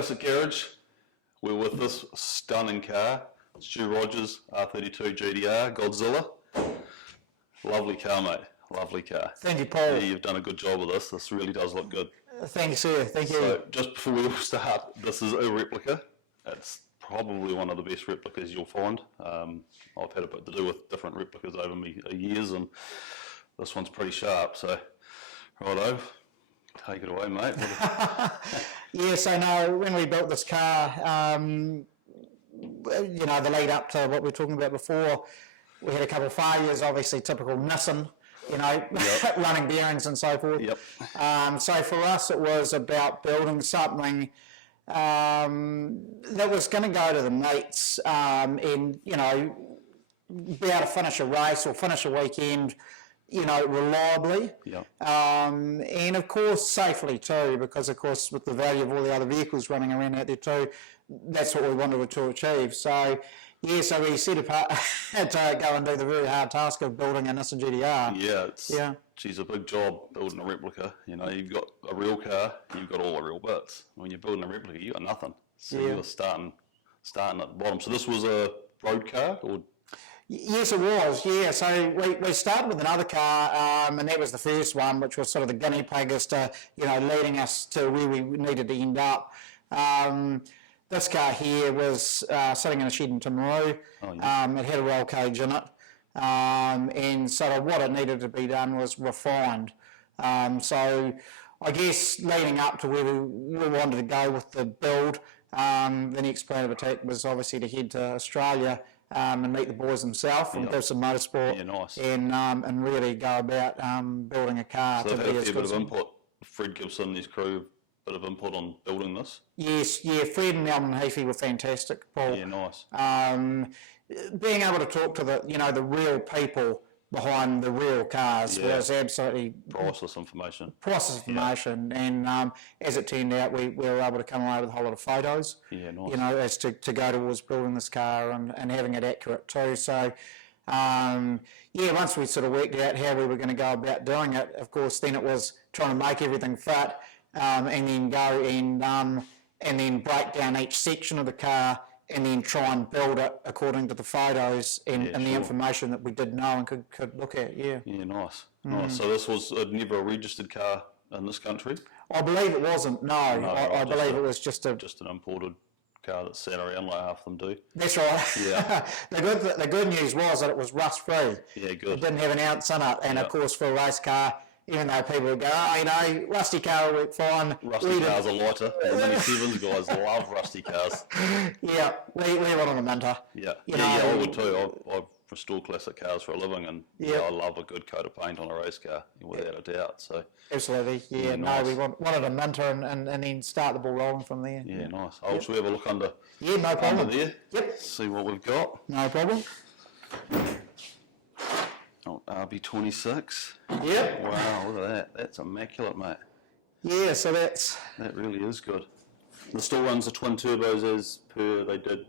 Classic Garage. We're with this stunning car. It's RODGERS R32 GTR Godzilla. Lovely car, mate. Lovely car. Thank you, Paul. Yeah, you've done a good job with this. This really does look good. Thank you, sir. Thank you. So, just before we all start, this is a replica. It's probably one of the best replicas you'll find. I've had a bit to do with different replicas over my years, and this one's pretty sharp. So, righto, take it away, mate. Yes, I know. When we built this car, you know, the lead up to what we were talking about before, we had a couple of failures. Obviously, typical NISSAN. You know, yep. Running bearings and so forth. Yep. So for us, it was about building something that was going to go to the mates and, you know, be able to finish a race or finish a weekend, you know, reliably. Yep. And of course, safely too, because of course, with the value of all the other vehicles running around out there too, that's what we wanted to achieve. So, yeah, so we set apart had to go and do the very hard task of building a NISSAN GTR. Yeah, geez, a big job building a replica. You know, you've got a real car, you've got all the real bits. When you're building a replica, you got nothing. So you're starting at the bottom. So this was a road car, or? Yes, it was. Yeah, so we started with another car, and that was the first one, which was sort of the guinea pig as to, you know, leading us to where we needed to end up. This car here was sitting in a shed in Timaru. Oh, yeah. It had a roll cage in it, and sort of what it needed to be done was refined. So I guess leading up to where we wanted to go with the build, the next plan of attack was obviously to head to Australia and meet the boys themselves and do some motorsport. Yeah, nice. And really go about building a car. So they've had a fair bit of input. Fred Gibson, his crew, bit of input on building this? Yes, yeah, Fred and Melvin Heafy were fantastic, Paul. Yeah, nice. Being able to talk to the, you know, the real people behind the real cars was absolutely priceless information. And as it turned out, we were able to come away with a whole lot of photos. Yeah, nice. You know, as to go towards building this car and having it accurate too. So, yeah, once we sort of worked out how we were going to go about doing it, of course, then it was trying to make everything fit. And then go and then break down each section of the car and then try and build it according to the photos and the information that we did know and could look at. Yeah, nice. Nice. So this was never a registered car in this country? I believe it wasn't. No, I believe it was just an imported car that sat around like half of them do. That's right. Yeah. the good news was that it was rust free. Yeah, good. It didn't have an ounce in it, and of course for a race car, even though people would go, oh, you know, rusty car will work fine. Rusty cars are lighter. The Mini Sevens guys love rusty cars. Yeah, we wanted a Minter. Yeah, I would too. I restore classic cars for a living, and I love a good coat of paint on a race car, without a doubt. So absolutely, nice. We wanted a Minter and then start the ball rolling from there. Yeah, nice. I'll should we have a look under? Yeah, no problem. Under there. Yep. See what we've got. No problem. Oh, RB26. Yep. Wow, look at that. That's immaculate, mate. Yeah, so that really is good. The still runs the twin turbos as per they did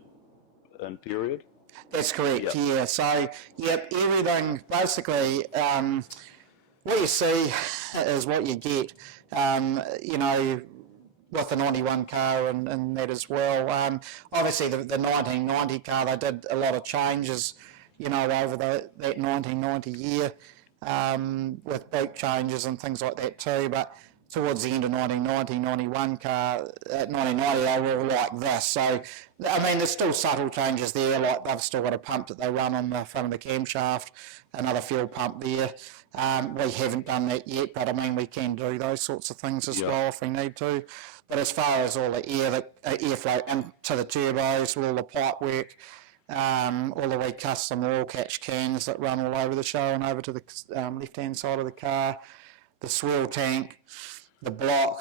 in period? That's correct, yeah. So, everything, basically, what you see is what you get, you know, with the 91 car and that as well. Obviously, the 1990 car, they did a lot of changes, you know, over that 1990 year with boot changes and things like that too. But towards the end of 1990, 91 car, at 1990 they were all like this. So, I mean, there's still subtle changes there, like they've still got a pump that they run on the front of the camshaft, another fuel pump there. We haven't done that yet, but I mean, we can do those sorts of things as well if we need to. But as far as all the airflow into the turbos, all the pipe work, all the way custom oil catch cans that run all over the show and over to the left-hand side of the car, the swirl tank, the block,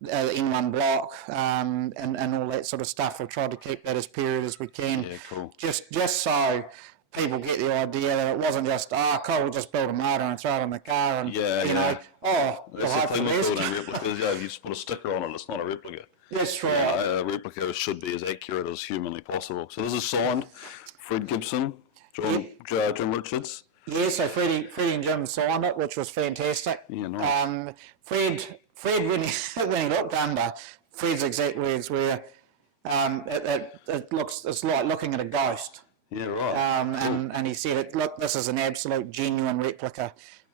the N1 block, and all that sort of stuff. We've tried to keep that as period as we can. Yeah, cool. Just so people get the idea that it wasn't just, cool, we'll just build a motor and throw it in the car and, you know, that's the thing with building replicas, if you just put a sticker on it, it's not a replica. That's right. A replica should be as accurate as humanly possible. So this is signed, Fred Gibson, Jim Richards. Yeah, so Freddie and Jim signed it, which was fantastic. Yeah, nice. Fred when he looked under, Fred's exact words were, it's like looking at a ghost. Yeah, right. And he said, look, this is an absolute genuine replica.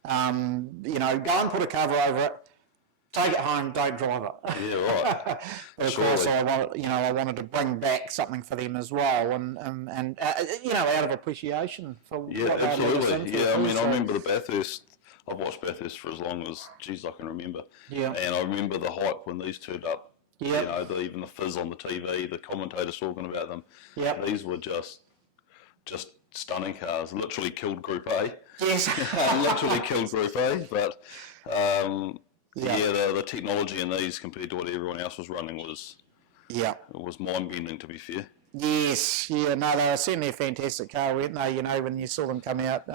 You know, go and put a cover over it, take it home, don't drive it. Yeah, right. But of course, I wanted to bring back something for them as well, and you know, out of appreciation for what they absolutely. Yeah, I mean, I remember the Bathurst. I've watched Bathurst for as long as, geez, I can remember. Yeah. And I remember the hype when these turned up. Yeah. You know, even the fizz on the TV, the commentators talking about them. Yeah. These were just stunning cars. Literally killed Group A. Yes. Literally killed Group A. But the technology in these compared to what everyone else was running was mind bending, to be fair. Yes. Yeah. No, they were certainly a fantastic car, weren't they? You know, when you saw them come out.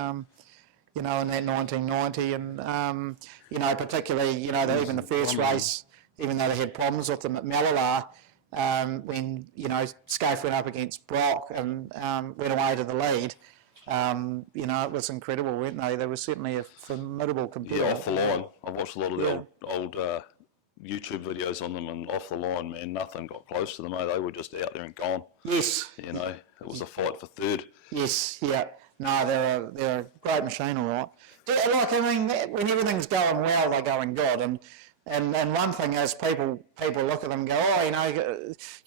You know, in that 1990, and you know, particularly, you know, even the first race, even though they had problems with them at Mallala, when, you know, Scaife went up against Brock and went away to the lead, you know, it was incredible, weren't they? They were certainly a formidable competitor. Yeah, off the line. I've watched a lot of the old YouTube videos on them, and off the line, man, nothing got close to them. They were just out there and gone. Yes. You know, it was a fight for third. Yes, yeah. No, they're a great machine, all right. Like, I mean, when everything's going well, they're going good. And one thing is, people look at them and go, oh, you know,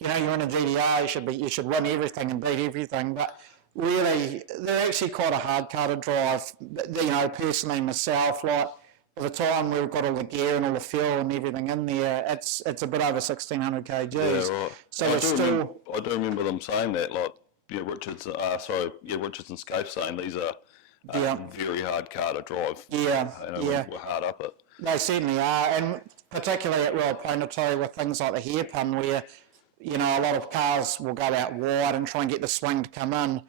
you're in a GTR, you should win everything and beat everything. But really, they're actually quite a hard car to drive. You know, personally, myself, like, by the time we've got all the gear and all the fuel and everything in there, it's a bit over 1,600 kgs. Yeah, right. So I do remember them saying that, like, Richards and Scaife saying these are very hard car to drive. Yeah, We're hard up it. They certainly are, and particularly at Royal Planetary with things like the hairpin, where, you know, a lot of cars will go out wide and try and get the swing to come in.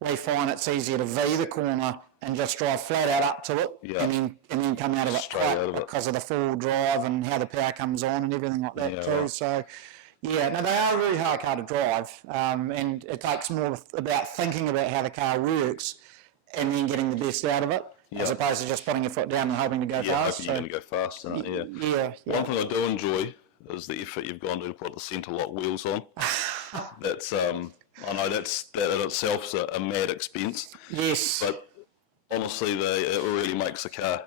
We find it's easier to V the corner and just drive flat out up to it, and then come out of it straight because of the full drive and how the power comes on and everything like that too. Right. So. Yeah, no, they are a really hard car to drive, and it takes more about thinking about how the car works and then getting the best out of it, as opposed to just putting your foot down and hoping to go fast. Yeah, hoping you're going to go fast, isn't it? Yeah. One thing I do enjoy is the effort you've gone to put the centre lock wheels on. That's, I know that in itself is a mad expense. Yes. But honestly, it really makes the car,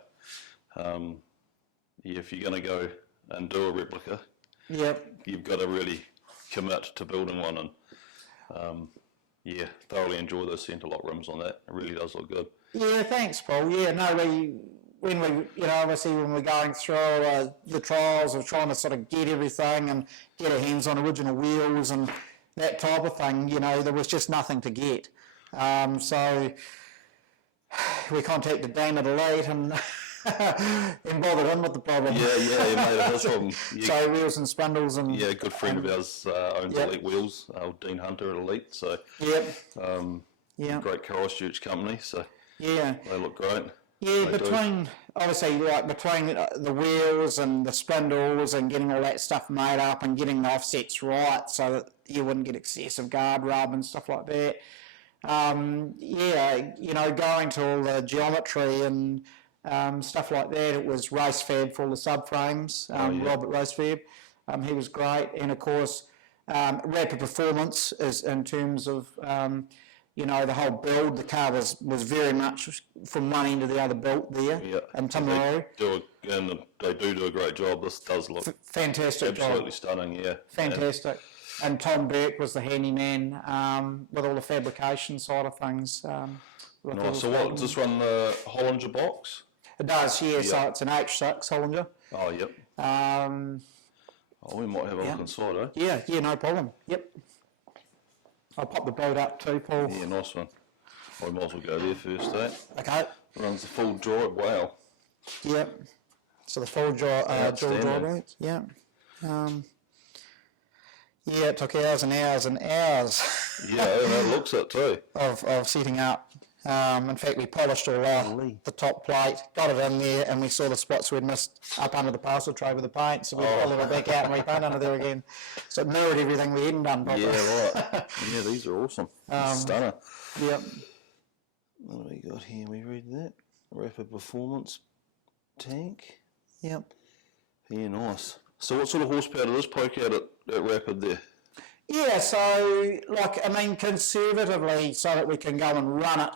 if you're going to go and do a replica, you've got to really commit to building one, and thoroughly enjoy those centre lock rims on that. It really does look good. Yeah, thanks, Paul. Yeah, no, when we, you know, obviously when we're going through the trials of trying to sort of get everything and get our hands on original wheels and that type of thing, you know, there was just nothing to get. So we contacted Dan at Elite and bothered him with the problem. He made it his problem. So wheels and spindles and... Yeah, a good friend of ours owns Elite Wheels, Dean Hunter at Elite, so... Great Christchurch company, so... Yeah. They look great. Yeah, between the wheels and the spindles and getting all that stuff made up and getting the offsets right so that you wouldn't get excessive guard rub and stuff like that. You know, going to all the geometry and stuff like that. It was Racefab for all the subframes, Robert Racefab. He was great. And of course, Rapid Performance is in terms of, you know, the whole build. The car was very much from one end to the other built there in Timaru. They do a great job. This does look fantastic. Absolutely stunning, yeah. Fantastic. And Tom Burke was the handyman with all the fabrication side of things. Nice. So what, does this run the Hollinger box? It does, yeah. So it's an H6 Hollinger. Oh, yep. We might have a look inside, eh? Yeah, no problem. Yep. I'll pop the boat up too, Paul. Yeah, nice one. We might as well go there first, eh? Okay. Runs the full drive, wow. Yep. So the full dual drive, yeah. It took hours and hours and hours. Yeah, that looks it too. Of setting up. In fact, we polished all the top plate, got it in there, and we saw the spots we'd missed up under the parcel tray with the paint, so we pulled it back out and repaint under there again. So it mirrored everything we hadn't done properly. Yeah, right. Yeah, these are awesome. Stunner. Yep. What do we got here? We read that. Rapid Performance tank. Yep. Yeah, nice. So what sort of horsepower does this poke out at Rapid there? Yeah, so, like, I mean, conservatively, so that we can go and run it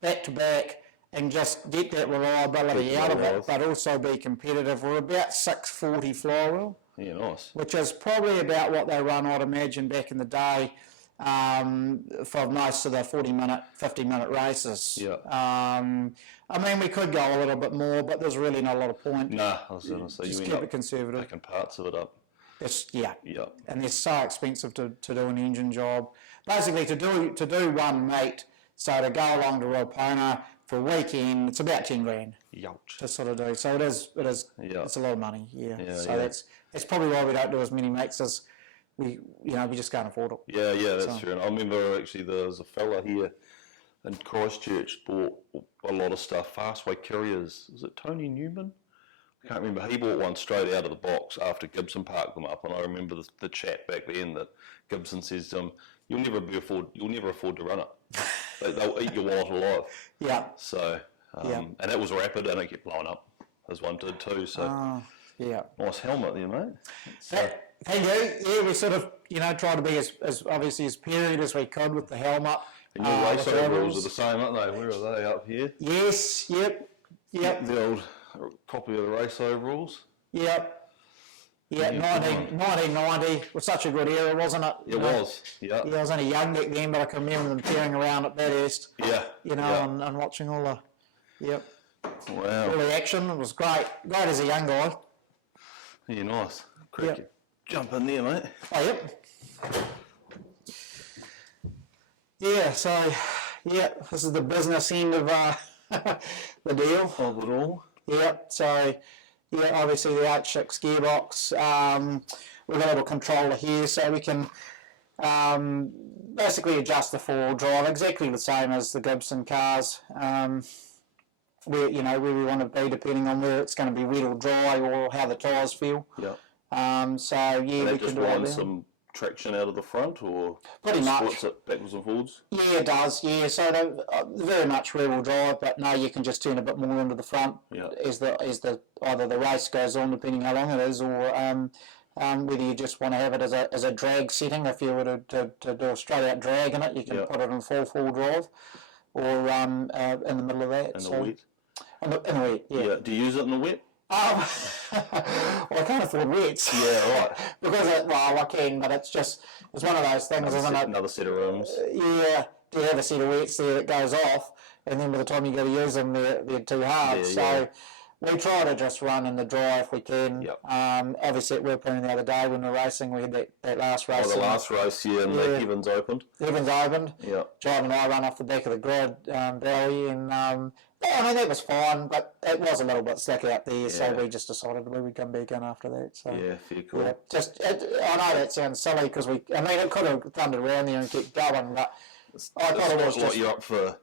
back to back and just get that reliability out of it, but also be competitive. We're about 640 flywheel. Yeah, nice. Which is probably about what they run, I'd imagine, back in the day for most of the 40-minute, 50-minute races. Yeah. I mean, we could go a little bit more, but there's really not a lot of point. Nah, I was going to say, Just you keep end it up conservative. picking parts of it up. Yeah. Yeah. And they're so expensive to do an engine job. Basically, to do one mate, so to go along to Rapona for a weekend, it's about 10 grand. Youch. To sort of do. So it is. Yeah. It's a lot of money. Yeah. So yeah. that's probably why we don't do as many mates as we just can't afford it. Yeah, that's true. And I remember actually there was a fella here in Christchurch bought a lot of stuff, Fastway Couriers. Is it Tony Newman? I can't remember. He bought one straight out of the box after Gibson parked them up, and I remember the chat back then that Gibson says to him, "You'll never afford to run it. They'll eat your wallet alive." Yeah. So, and that was Rapid, and it kept blowing up. As one did too. So, yeah. Nice helmet there, mate. Thank you. Yeah, we sort of try to be as obviously as period as we could with the helmet. And your race overalls are the same, aren't they? Where are they? Up here? Yes. Yep. The old copy of the race overalls. Yep. Yeah, 1990 was such a good era, wasn't it? It was, yeah. Yeah, I was only young back then, but I can remember them tearing around at Bathurst. Yeah. And watching all the, wow. all the action. It was great. Great as a young guy. Yeah, nice. Cricket. Jump in there, mate. Oh, yep. Yeah, so, this is the business end of the deal. Of it all. Yep, so, obviously the H6 gearbox, we've got a little controller here so we can basically adjust the four-wheel drive exactly the same as the Gibson cars. Where we want to be depending on whether it's going to be wet or dry or how the tyres feel. Yeah. We can do all that. Some traction out of the front, or pretty much splits it backwards and forwards? Yeah, it does. Yeah, so they're very much rear-wheel drive, but no, you can just turn a bit more into the front as the either the race goes on, depending how long it is, or whether you just want to have it as a drag setting. If you were to do a straight-out drag in it, you can put it in full drive, or in the middle of that. In the wet. In the wet, yeah. Do you use it in the wet? Well, I can't afford wets. Yeah, right. Because I can, but it's one of those things, isn't it? Another set of rooms. Yeah, do you have a set of wets there that goes off, and then by the time you go to use them, they're too hard. We try to just run in the dry if we can. Yep. Obviously at Wilpon the other day when we were racing, we had that last race. The last race, and the heavens opened. Heavens opened. Yeah. John and I run off the back of the grid, Valley, and that was fine, but it was a little bit slick out there, so we just decided we would come back in after that. So fair cool. I know that sounds silly because it could have thundered around there and kept going, but I thought it was not like you're up for,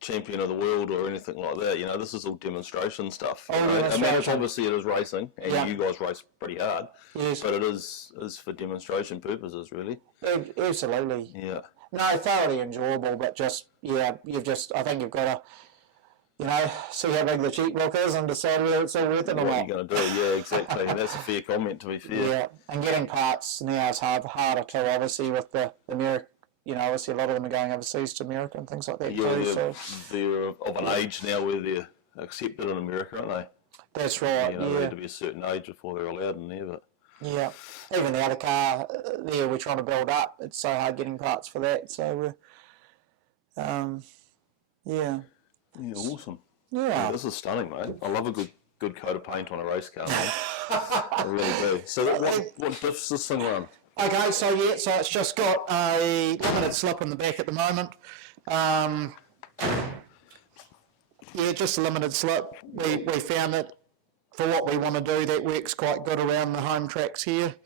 champion of the world or anything like that. This is all demonstration stuff. Obviously it is racing, and you guys race pretty hard. Yes. But it is for demonstration purposes, really. Absolutely. Yeah. No, thoroughly enjoyable, but I think you've got to, see how big the checkbook is and decide whether it's all worth it or not. What are you going to do? Yeah, exactly. That's a fair comment, to be fair. Yeah, and getting parts now is harder too, obviously, with the American. Obviously a lot of them are going overseas to America and things like that too. They're of an age now where they're accepted in America, aren't they? That's right, They need to be a certain age before they're allowed in there, but... Yeah, even the other car there we're trying to build up, it's so hard getting parts for that, so we're... Yeah, awesome. Yeah. This is stunning, mate. I love a good coat of paint on a race car, mate. I really do. So what diffs this thing run? Okay, so it's just got a limited slip in the back at the moment. Just a limited slip. We found that for what we want to do, that works quite good around the home tracks here.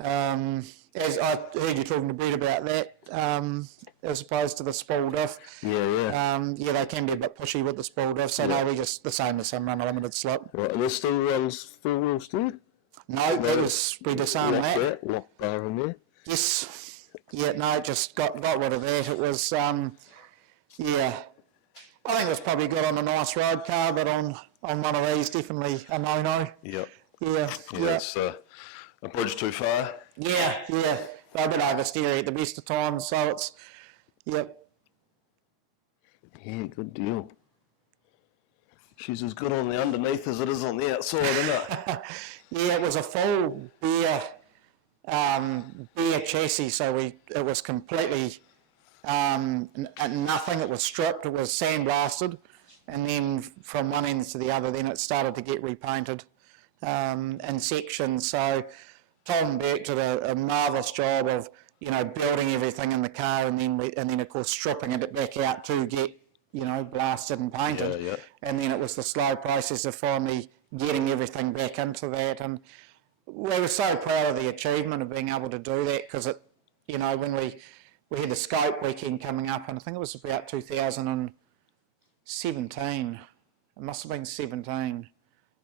As I heard you talking to Brett about that, as opposed to the spool diff. They can be a bit pushy with the spool diff, so no, we just the same as some run a limited slip. Right, and this still runs four-wheel steer? No, we disarmed that. Lock bar in there? Yes. Yeah, no, just got rid of that. It was, I think it was probably good on a nice road car, but on one of these, definitely a no-no. Yep. Yeah. It's a bridge too far. Yeah. But a bit oversteery at the best of times, so it's, yep. Yeah, good deal. She's as good on the underneath as it is on the outside, isn't it? Yeah, it was a full bare chassis, so it was completely nothing. It was stripped. It was sandblasted, and then from one end to the other, then it started to get repainted in sections. So Tom and Beck did a marvellous job of building everything in the car, and then of course stripping it back out to get blasted and painted. Yeah. And then it was the slow process of finally getting everything back into that. And we were so proud of the achievement of being able to do that, because when we had the scope weekend coming up, and I think it was about 2017. It must have been 17.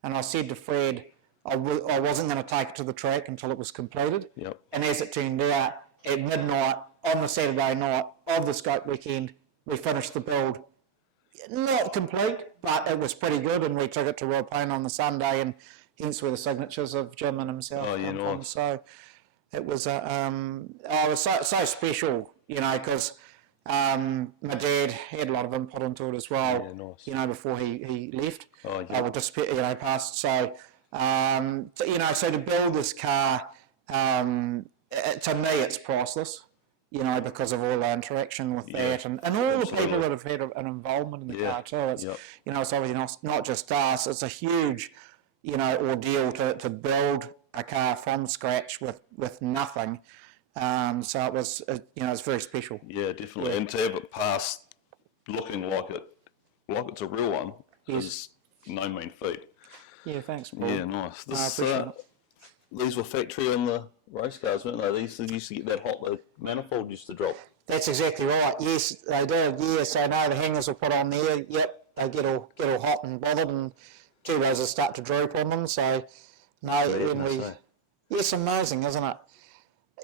And I said to Fred, I wasn't going to take it to the track until it was completed. Yep. And as it turned out, at midnight on the Saturday night of the scope weekend, we finished the build. Not complete, but it was pretty good, and we took it to Royal Paint on the Sunday, and hence where the signatures of Jim and himself come from. So it was it was so special, because my dad had a lot of input into it as well. Yeah, nice. Before he left. Oh, yeah. Or just passed. So so to build this car, to me, it's priceless. Because of all the interaction with that, and all the people that have had an involvement in the car too. It's it's obviously not just us. It's a huge ordeal to build a car from scratch with nothing. So it was it's very special. Yeah, definitely. Yeah. And to have it pass looking like it's a real one is no mean feat. Yeah, thanks, Paul. Yeah, nice. These were factory on the race cars, weren't they? These used to get that hot, the manifold used to drop. That's exactly right. Yes, they did. Yeah, so no, the hangers were put on there. Yep, they get all hot and bothered, and turbos start to droop on them. So no, it's amazing, isn't it?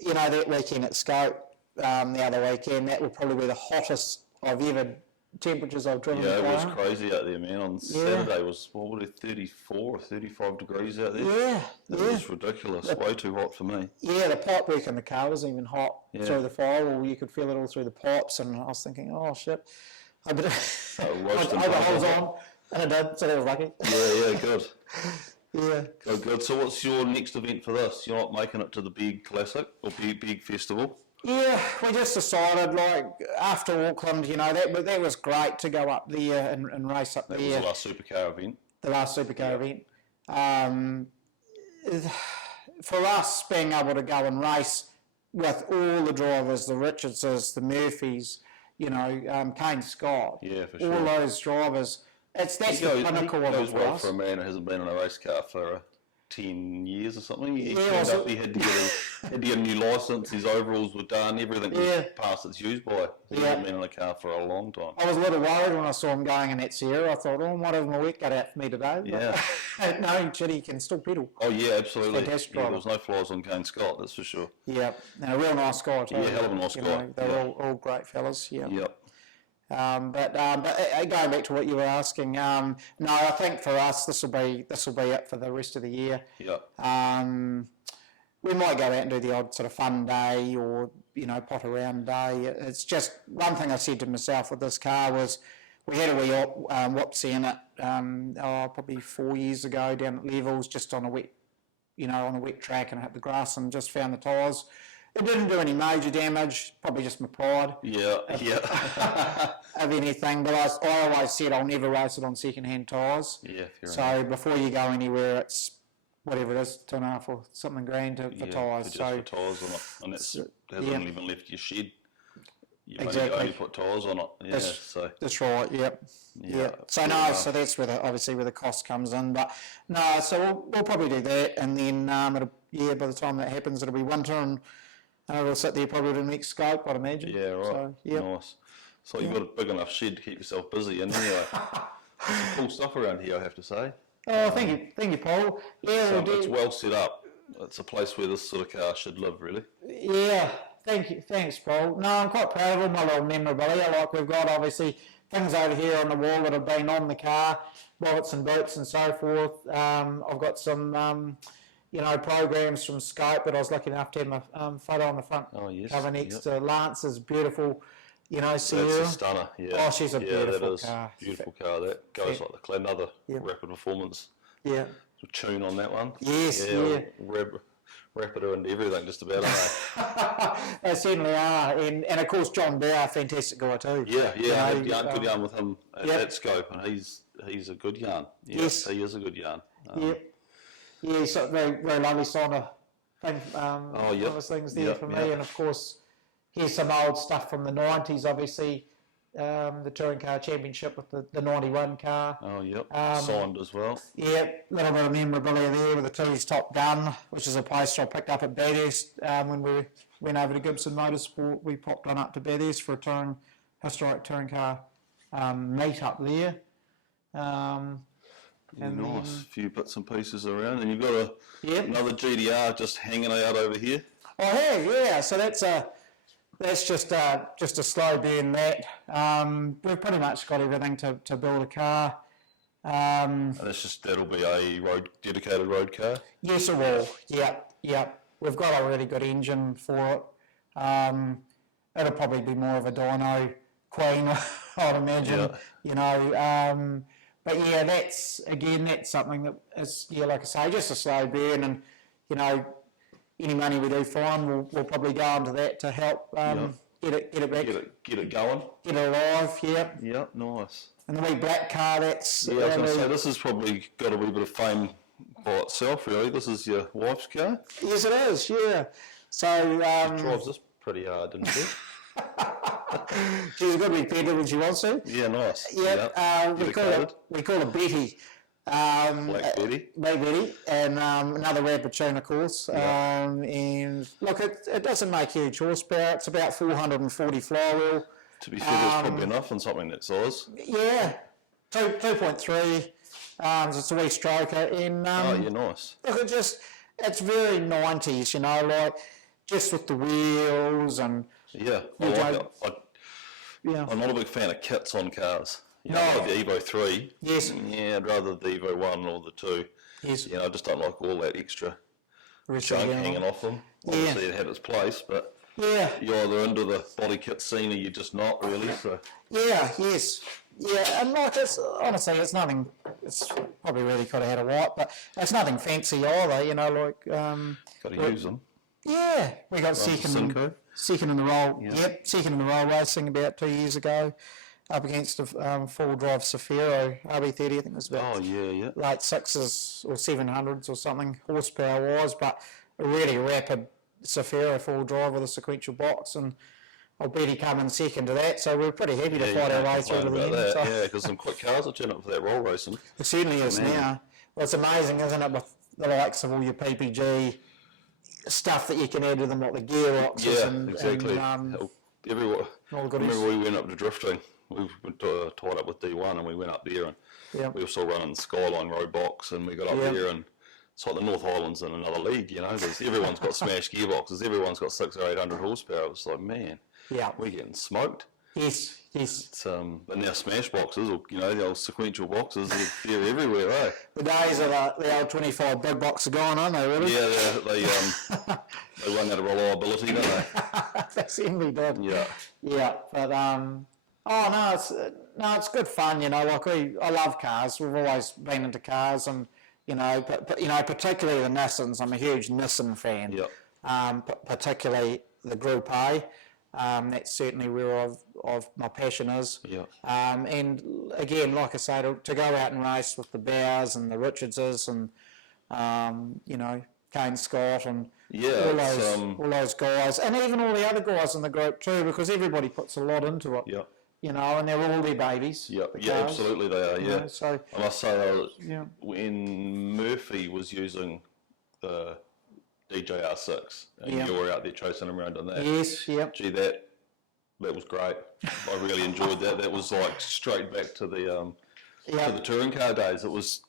That weekend at Scope, the other weekend, that would probably be the hottest I've ever. Temperatures I've driven. Yeah, it was crazy out there, man. On Saturday was 34 or 35 degrees out there. Yeah, it was ridiculous. Way too hot for me. Yeah, the pipe work in the car was even hot through the firewall. You could feel it all through the pipes, and I was thinking, oh shit, I better. I was on, and I did, so that was lucky. Yeah, good. Yeah. Good. So, what's your next event for this? You're not making it to the big classic or big festival? Yeah, we just decided, after Auckland, that was great to go up there and race up there. That was the last supercar event. The last supercar event. For us, being able to go and race with all the drivers, the Richardses, the Murphys, Kane Scott, for sure. All those drivers, that's the pinnacle of it for us. For a man who hasn't been in a race car for 10 years or something. He had to get a new licence, his overalls were done, everything was past its use by. He hadn't been in a car for a long time. I was a little worried when I saw him going in that Sierra. I thought, I might have my work cut out for me today. But no, he can still pedal. Oh yeah, absolutely. Fantastic there was no flies on Kane Scott, that's for sure. Yeah, and a real nice guy too. Yeah, hell of a nice guy. They're all great fellas, Yep. But going back to what you were asking, no, I think for us this will be it for the rest of the year. Yeah. We might go out and do the odd sort of fun day or pot around day. It's just one thing I said to myself with this car was we had a wee whoopsie in it probably 4 years ago down at Levels, just on a wet track, and I hit the grass and just found the tyres. It didn't do any major damage, probably just my pride. Yeah. Of anything, but I always said I'll never race it on second-hand tyres. Yeah, so before you go anywhere, it's whatever it is, $2.5 or something grand for tyres. For tyres on it, and it hasn't even left your shed. You only put tyres on it. That's right. Yep. Yeah. So so that's where the cost comes in. But no, so we'll probably do that, and then by the time that happens, it'll be winter, and we'll sit there probably the next scope, I'd imagine. Yeah, right. So, nice. So you've got a big enough shed to keep yourself busy, and anyway, some cool stuff around here, I have to say. Oh, thank you, Paul. Yeah, it's well set up. It's a place where this sort of car should live, really. Yeah, thanks, Paul. No, I'm quite proud of all my little memorabilia. Like we've got obviously things over here on the wall that have been on the car, bullets and boots and so forth. I've got some, programs from Scope that I was lucky enough to have my photo on the front cover next to Lance's beautiful, Sierra. That's a stunner, yeah. Oh, she's a beautiful that is car. Beautiful car. That goes like the another rapid performance Yeah. tune on that one. Yes, Rapider and everything, just about, aren't They certainly are. And of course, John Bauer, fantastic guy too. they? I had good yarn with him at Scope, and he's a good yarn. Yeah, Yes. he is a good yarn. Yeah, he's a very, very lovely sort of thing. One of those things there for me. And of course, here's some old stuff from the 90s, obviously. The Touring Car Championship with the 91 car. Oh, yep. Signed as well. Yeah, a little bit of memorabilia there with the Tilly's Top Gun, which is a poster I picked up at Bathurst when we went over to Gibson Motorsport. We popped on up to Bathurst for a historic touring car meet up there. And nice. A few bits and pieces around. And you've got another GTR just hanging out over here. Oh, yeah. So that's just a slow burn. That we've pretty much got everything to build a car. And that'll be a dedicated road car. Yes, it will. Yep. We've got a really good engine for it. It'll probably be more of a dyno queen, I'd imagine. But yeah, that's something that is, like I say, just a slow burn, and any money we do find, we'll probably go into that to help get it back, get it going, get it alive. Yeah, nice. And the wee black car, that's I was going to say, this has probably got a wee bit of fame by itself, really. This is your wife's car. Yes, it is. Yeah. So she drives this pretty hard, didn't she? She's got to be better when she wants to. Yeah, nice. Yeah. We call her Betty. Black Betty. Black Betty, and another rapid tune, of course. And look, it doesn't make huge horsepower. It's about 440 flywheel. To be fair, that's probably enough on something that size. Yeah, 2.3. It's a wee stroker, and nice. look, it's very 90s, like just with the wheels and. Yeah, I like it. I'm not a big fan of kits on cars. Like the Evo 3. Yes. Yeah, I'd rather the Evo 1 or the 2. Yes. I just don't like all that extra junk hanging off them. Obviously, it had its place, but you're either into the body kit scene or you're just not really. So. Yeah, yes. Yeah, and like, honestly, it's nothing, it's probably really could have had a white, but it's nothing fancy either, Got to use them. Yeah, we got second in the roll. Yep, second in the roll racing about 2 years ago, up against a four-wheel drive Safiro RB30. I think it was about late 6s or 700s or something horsepower wise, but a really rapid Safiro four-wheel drive with a sequential box, and old Betty come in second to that, so we're pretty happy to fight our way through to the end. Yeah, because some quick cars will turn up for that roll racing. It certainly is now. Well, it's amazing, isn't it, with the likes of all your PPG stuff that you can add to them, like the Gearboxes and exactly. all the goodies. Remember we went up to drifting. We went tied up with D1 and we went up there, and we were still running Skyline road box, and we got up there, and it's like the North Highlands in another league, everyone's got smashed gearboxes, everyone's got 600 or 800 horsepower. It's like, man, we're getting smoked. Yes. It's, but now smash boxes, or the old sequential boxes, they're everywhere, eh? The days of the old 25 big box are gone, aren't they, really? Yeah, they run out of reliability, don't they? They certainly did. Yeah, but it's good fun, like I love cars. We've always been into cars, and particularly the Nissans. I'm a huge Nissan fan. Particularly the Group A. That's certainly where my passion is. And again, like I say, to go out and race with the Bowers and the Richardses and Kane Scott and all those guys, and even all the other guys in the group too, because everybody puts a lot into it. And they're all their babies. Absolutely they are. So I must say, when Murphy was using the DJR6, and you were out there chasing him around on that. Gee, that was great. I really enjoyed that. That was like straight back to the touring car days. It was,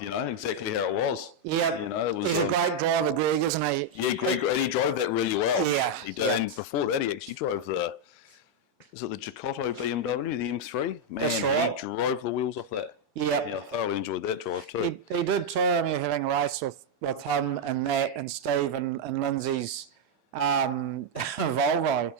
exactly how it was. It was, he's a great driver, Greg, isn't he? Yeah, Greg, and he drove that really well. Yeah. He did, and before that, he actually drove the is it the Giotto BMW, the M3? Man, That's right. he drove the wheels off that. Yep. Yeah, I thoroughly enjoyed that drive too. He did tour me having a race with him and that and Steve and Lindsay's Volvo.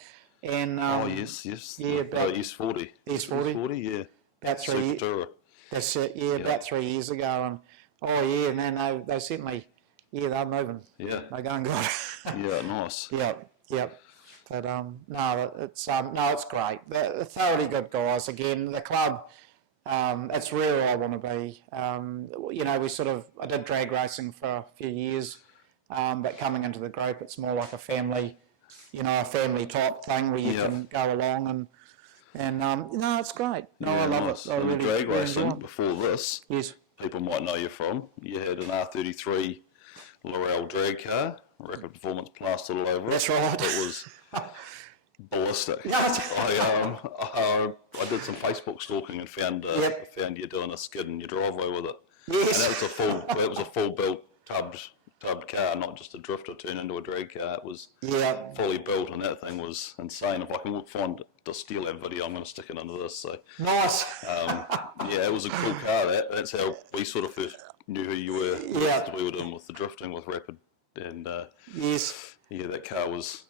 And Oh yes, yes. yeah, about S40. S40. S40, yeah. about Super 3 Tourer. that's it, yeah, about 3 years ago. And oh yeah, and then they certainly, yeah, they're moving. Yeah. They're going good. Yeah, nice. Yep. But no, it's great. They're thoroughly good guys. Again, the club, it's where I want to be. You know, I did drag racing for a few years, but coming into the group, it's more like a family, you know, a family type thing where you can go along and no, it's great. No, Yeah, I love nice. it. I And really, drag really racing, enjoy it. before this, Yes. people might know you from, you had an R33 Laurel drag car, Rapid Performance plastered all over That's it. right. It was ballistic. Yeah. I did some Facebook stalking and found you doing a skid in your driveway with it. Yes. And that was a full built tubbed car, not just a drifter turned into a drag car. It was Yeah. fully built, and that thing was insane. If I can find to steal that video, I'm going to stick it into this. So Nice. yeah, it was a cool car. That's how we sort of first knew who you were. Yeah. We were doing with the drifting with Rapid, and Yes. yeah, that car was.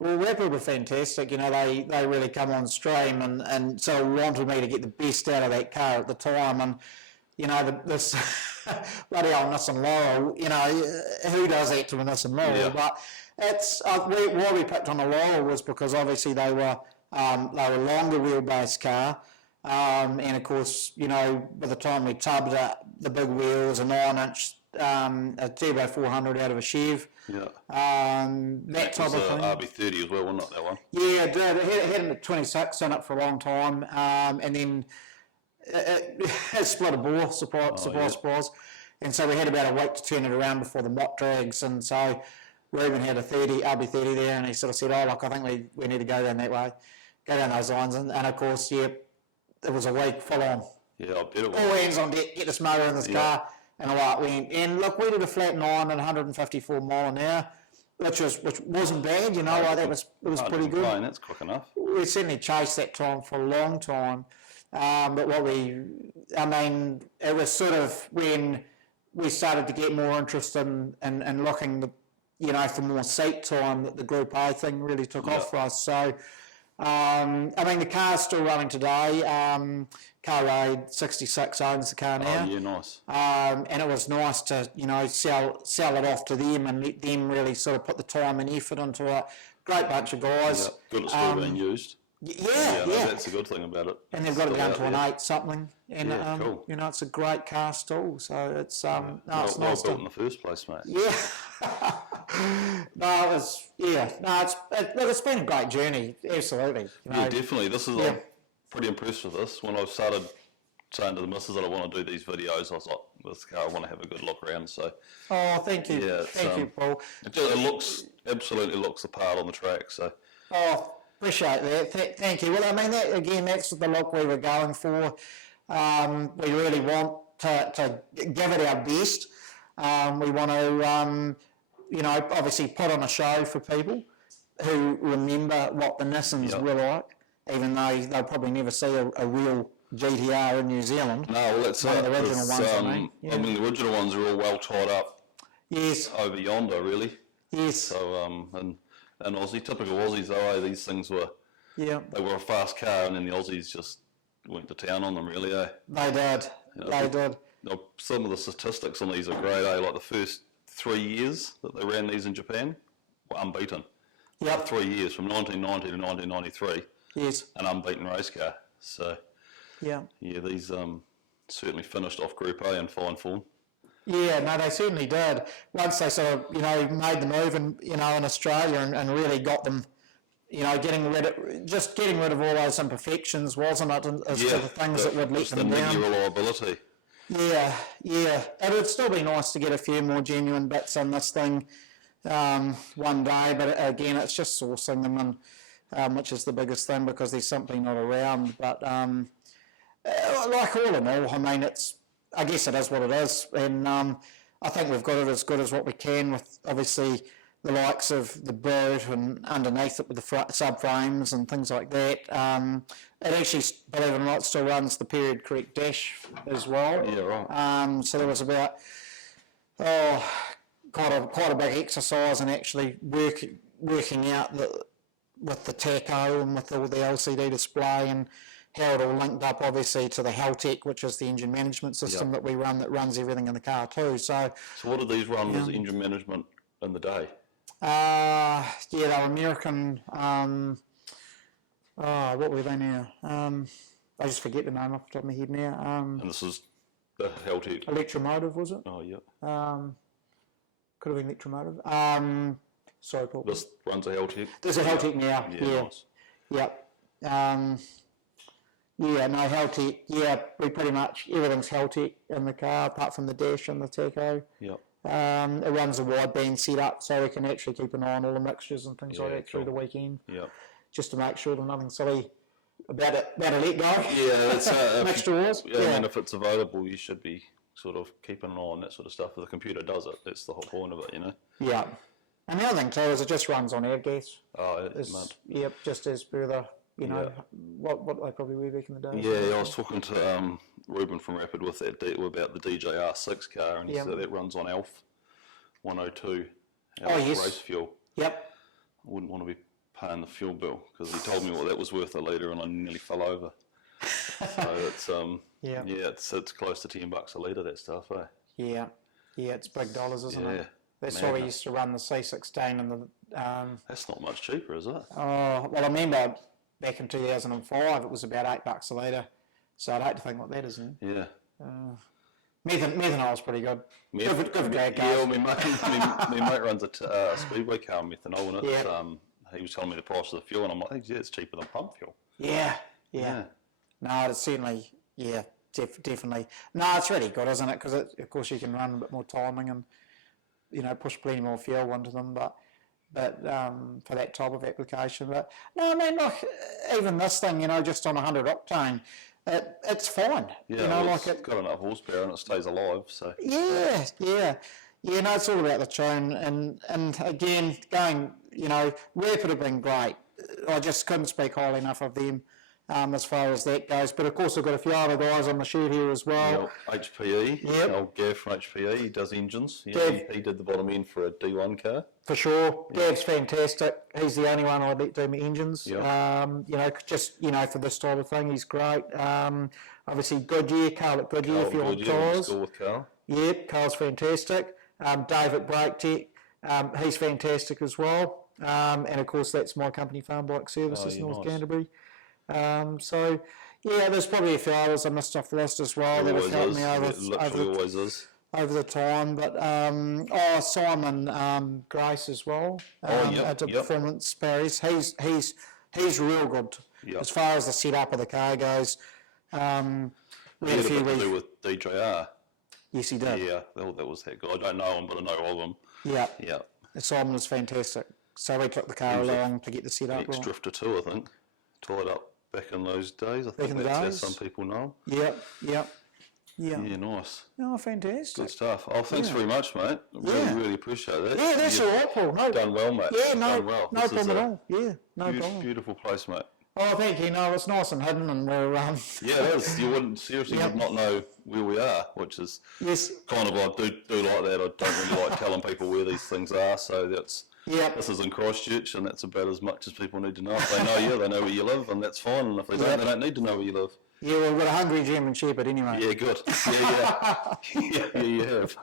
Well, Rapid were fantastic. You know, they really come on stream and so wanted me to get the best out of that car at the time. And, you know, this bloody old NISSAN Laurel, you know, who does that to a NISSAN Laurel? Yeah. But it's, why we picked on the Laurel was because obviously they were a longer wheelbase car. And of course, you know, by the time we tubbed it, the big wheels, a 9-inch a turbo 400 out of a Chev. Yeah. That type was of thing. RB30 as well, wasn't it, that one? Yeah, it did. It had a 26 in it for a long time, and then it split a bore, surprise. And so we had about a week to turn it around before the mock drags, and so Ruben had a RB30 there, and he sort of said, oh, look, I think we need to go down that way, go down those lines, and of course, yeah, it was a week full on. Yeah, I bet it was. All hands on deck, get this motor in this car, and away it went. And look, we did a flat 9 at 154 mile an hour, which wasn't bad, you know, like it was pretty good. That's quick enough. We certainly chased that time for a long time, but it was sort of when we started to get more interest in looking, you know, for more seat time, that the Group A thing really took off for us. So, the car's still running today. Car Raid 66 owns the car now. Oh, yeah, nice. And it was nice to, you know, sell it off to them and let them really sort of put the time and effort into it. Great bunch of guys. Yeah, good it's still being used. Yeah. No, that's the good thing about it. And they've got it Still down out to an there. 8 something. And, Cool. you know, it's a great car still. So it's, it's Well nice built to... in the first place, mate. Yeah. It's been a great journey, absolutely. You know. Yeah, definitely. I'm pretty impressed with this. When I started saying to the missus that I want to do these videos, I was like, this car, I want to have a good look around. So Oh, thank you. Yeah, Thank you, Paul. it absolutely looks the part on the track. So Oh, appreciate that. Thank you. Well, that's the look we were going for. We really want to give it our best. We want to, you know, obviously put on a show for people who remember what the Nissans were like, even though they'll probably never see a real GTR in New Zealand. no, well, that's One of it. the original It's, ones, I mean. Yeah. the original ones are all well tied up Yes, over yonder, really. yes, So and Aussie, typical Aussies though, these things were yeah, they were a fast car, and then the Aussies just went to town on them, really. they did. They did. Now, some of the statistics on these are great. Like the first 3 years that they ran these in Japan were unbeaten. Yep, 3 years, from 1990 to 1993, yes, an unbeaten race car. So yeah. yeah, these certainly finished off Group A in fine form. Yeah, no, they certainly did. Once they sort of, you know, made the move in, you know, in Australia and really got them, you know, getting rid of all those imperfections, wasn't it? As to the things that would let them the down. reliability. Yeah. It would still be nice to get a few more genuine bits on this thing one day, but again, it's just sourcing them, and which is the biggest thing because there's simply not around. But like all in all, I mean, I guess it is what it is, and I think we've got it as good as what we can with obviously the likes of the bird and underneath it with the subframes and things like that. It actually, believe it or not, still runs the period correct dash as well. Yeah, right. So there was about quite a big exercise in actually working out with the tacho and with all the LCD display and how it all linked up, obviously, to the Haltech, which is the engine management system that we run, that runs everything in the car too. So what do these run as engine management in the day? yeah, they're American. What were they now? I just forget the name off the top of my head now. And this is the Haltech. Electromotive, was it? Oh, yeah. Could have been Electromotive. Sorry, Paul. This runs a Haltech. There's a Haltech now. Yeah, nice. Yep. Haltech. Yeah, we pretty much, everything's Haltech in the car apart from the dash and the tacho. Yep. It runs a wideband setup, so we can actually keep an eye on all the mixtures and things like that through the weekend. Yep. Just to make sure there's nothing silly about it let go. Yeah, that's mixture wise. I mean, if it's available, you should be sort of keeping an eye on that sort of stuff. If the computer does it, that's the whole point of it, you know. Yeah. And the other thing too is it just runs on air gas. Oh, it's mad. Yep, just as per the, you know, what they probably were back in the day. Yeah, I was talking to Ruben from Rapid with that about the DJR6 car, and he said that runs on ALF 102 race fuel. Yep. I wouldn't want to be paying the fuel bill because he told me what that was worth a litre, and I nearly fell over. So it's it's close to $10 a litre, that stuff, eh? Yeah, it's big dollars, isn't it? That's madness. why we used to run the C16 and the. That's not much cheaper, is it? Oh well, I remember back in 2005 it was about $8 a litre. So I'd hate to think what that is now. Yeah. Methanol was pretty good. Good for drag cars. Yeah, my mate runs a speedway car with methanol in it. Yeah. He was telling me the price of the fuel, and I'm like, yeah, it's cheaper than pump fuel. Yeah. No, it's certainly, definitely. No, it's really good, isn't it? Because of course you can run a bit more timing and, you know, push plenty more fuel into them, but for that type of application. But no, I mean, look, even this thing, you know, just on 100 octane, it's fine. Yeah, you know, well, like it's got enough horsepower and it stays alive. So yeah. No, it's all about the tune, and again, going, you know, Rapid have been great. I just couldn't speak highly enough of them as far as that goes. But of course, I've got a few other guys on the sheet here as well. HPE, old Gav from HPE, he does engines. Yeah, he did the bottom end for a D1 car. For sure, Gav's fantastic. He's the only one I'd let do my engines. Yep. You know, just, you know, for this type of thing, he's great. Obviously, Goodyear, Carl at Goodyear, if you want tyres. With Carl. Yep, Carl's fantastic. Dave at Brake Tech, he's fantastic as well. And of course, that's my company, Farm Bike Services, North Canterbury. So, yeah, there's probably a few others I missed off the list as well that have helped me over the time. But Simon Grace as well at the Performance Paris. He's real good as far as the setup of the car goes. He had a bit to do with DJR. Yes, he did. Yeah, that was that guy. I don't know him, but I know of him. Yeah. Simon was fantastic. So we took the car along to get the setup. Ex-drifter too, I think. Tied up back in those days. I think that's how some people know him. Yeah, nice. Oh, fantastic. Good stuff. Oh, thanks very much, mate. Really appreciate that. Yeah, that's all right, Paul. No, done well, mate. Yeah, no problem at all. Yeah, no problem. Beautiful place, mate. Oh, thank you. No, it's nice and hidden, and we're yeah, it is. You wouldn't would not know where we are, which is kind of, I do like that. I don't really like telling people where these things are, so that's this is in Christchurch, and that's about as much as people need to know. If they know you, they know where you live, and that's fine. And if they don't, they don't need to know where you live. Yeah, well, we've got a hungry German Shepherd anyway. Yeah, good. Yeah, you have.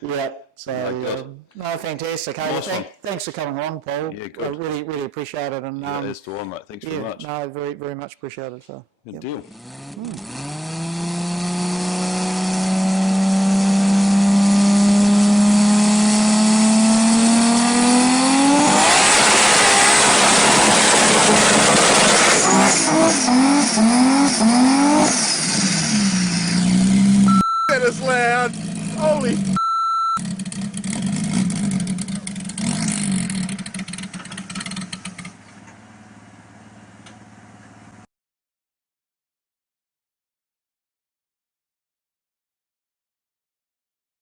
Yeah, so, no, fantastic. Hey, thanks for coming along, Paul. Yeah, good. I really appreciate it. And, that's the one, mate. Thanks very much. No, very much appreciated. So, good deal. That is loud. Holy